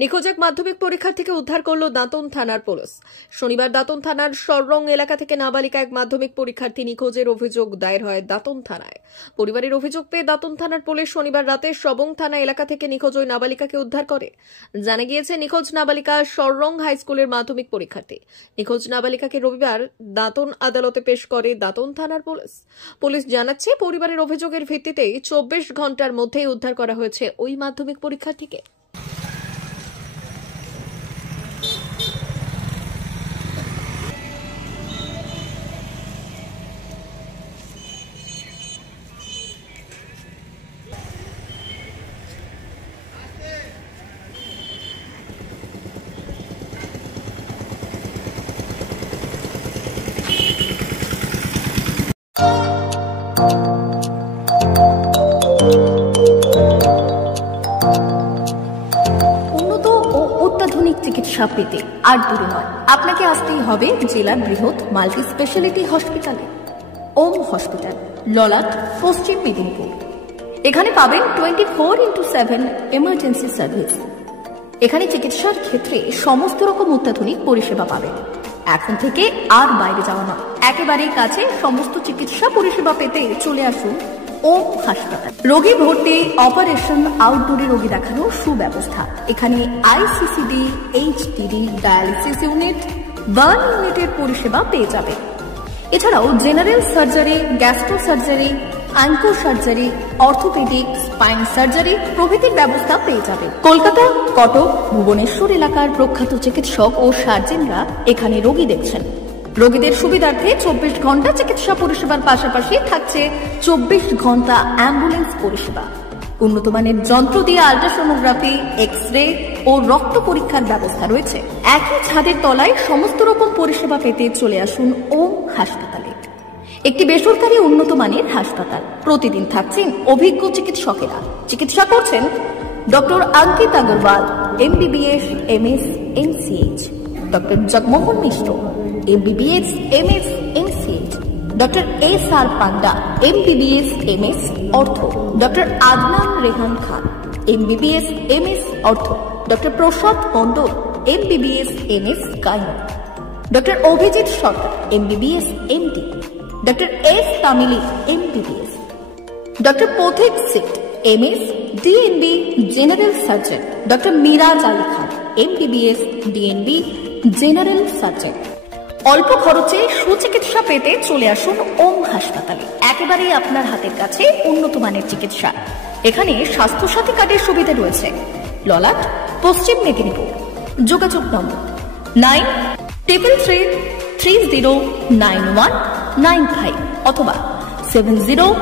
নিখোঁজ এক মাধ্যমিক পরীক্ষার্থীকে উদ্ধার করল দাঁতন থানার পুলিশ। শনিবার দাঁতন থানার সররং এলাকা থেকে নাবালিকা এক মাধ্যমিক পরীক্ষার্থী নিখোঁজের অভিযোগ দায়ের হয় দাঁতন থানায়। পরিবারের অভিযোগ পেয়ে দাঁতন থানার পুলিশ শনিবার রাতে সবং থানা এলাকা থেকে নিখোঁজ ওই নাবালিকাকে উদ্ধার করে। জানা গিয়েছে, নিখোঁজ নাবালিকা সররং হাই স্কুলের মাধ্যমিক পরীক্ষার্থী। নিখোঁজ নাবালিকাকে রবিবার দাঁতন আদালতে পেশ করে দাঁতন থানার পুলিশ। পুলিশ জানাচ্ছে, পরিবারের অভিযোগের ভিত্তিতেই 24 ঘন্টার মধ্যেই উদ্ধার করা হয়েছে ওই মাধ্যমিক পরীক্ষার্থীকে। উন্নত ও অত্যাধুনিক চিকিৎসা পেতে আর দূরে নয়, আপনাকে আসতেই হবে জেলার বৃহৎ মাল্টি স্পেশালিটি হসপিটালে। ওম হসপিটাল, ললাট, পশ্চিম মেদিনীপুর। এখানে পাবেন 24x7 এমার্জেন্সি সার্ভিস। এখানে চিকিৎসার ক্ষেত্রে সমস্ত রকম অত্যাধুনিক পরিষেবা পাবেন। এখন থেকে আর বাইরে যাওয়া নয়, একেবারেই কাছে সমস্ত চিকিৎসা পরিষেবা পেতে চলে আসুন ওম হাসপাতাল। রোগী ভর্তি, অপারেশন, আউটডোরে রোগী দেখানোর সুব্যবস্থা। এখানে ICCD, HDD, dialysis unit, burn ইউনিটের পরিষেবা পেয়ে যাবে। এছাড়াও general surgery, gastro surgery, onco surgery, orthopaedic, spine surgery প্রভৃতির ব্যবস্থা পেয়ে যাবে। কলকাতা, কটক, ভুবনেশ্বর এলাকার প্রখ্যাত চিকিৎসক ও সার্জনরা এখানে রোগী দেখছেন। রোগীদের সুবিধার্থে 24 ঘন্টা চিকিৎসা পরিষেবার পাশাপাশি থাকছে 24 ঘন্টা অ্যাম্বুলেন্স পরিষেবা। উন্নত মানের যন্ত্র দিয়ে আল্ট্রাসোনোগ্রাফি, এক্স-রে ও রক্ত পরীক্ষার ব্যবস্থা রয়েছে। একই ছাদের তলায় সমস্ত রকম পরিষেবা পেতে চলে আসুন ওম হাসপাতালে। একটি বেসরকারি উন্নত মানের হাসপাতাল। প্রতিদিন থাকছেন অভিজ্ঞ চিকিৎসকেরা। চিকিৎসা করছেন doctor Ankit Agarwal, MBBS, MS, MCH, doctor Jagmohan Mishra, MBBS, MS, MCH, doctor SR Panda, MBBS, MS, ortho, doctor Adnan Rehan Khan, MBBS, MS, ortho, doctor Prasad Mondal, MBBS, MS, gyno, doctor Abhijit Sarkar, MBBS, MD, doctor S Tamili, MBBS, doctor Pathik Sit, MS, DNB, general surgeon, doctor Miraj Ali Khan, MBBS, DNB, general surgeon. অল্প খরচে সুচিকিৎসা পেতে চলে আসুন ওম হাসপাতালে। একেবারেই আপনার হাতের কাছে উন্নত মানের চিকিৎসা। এখানে স্বাস্থ্যসাথী কার্ডের সুবিধা রয়েছে। ললাট, পশ্চিম মেদিনীপুর। যোগাযোগ নম্বর 9333309195 অথবা 70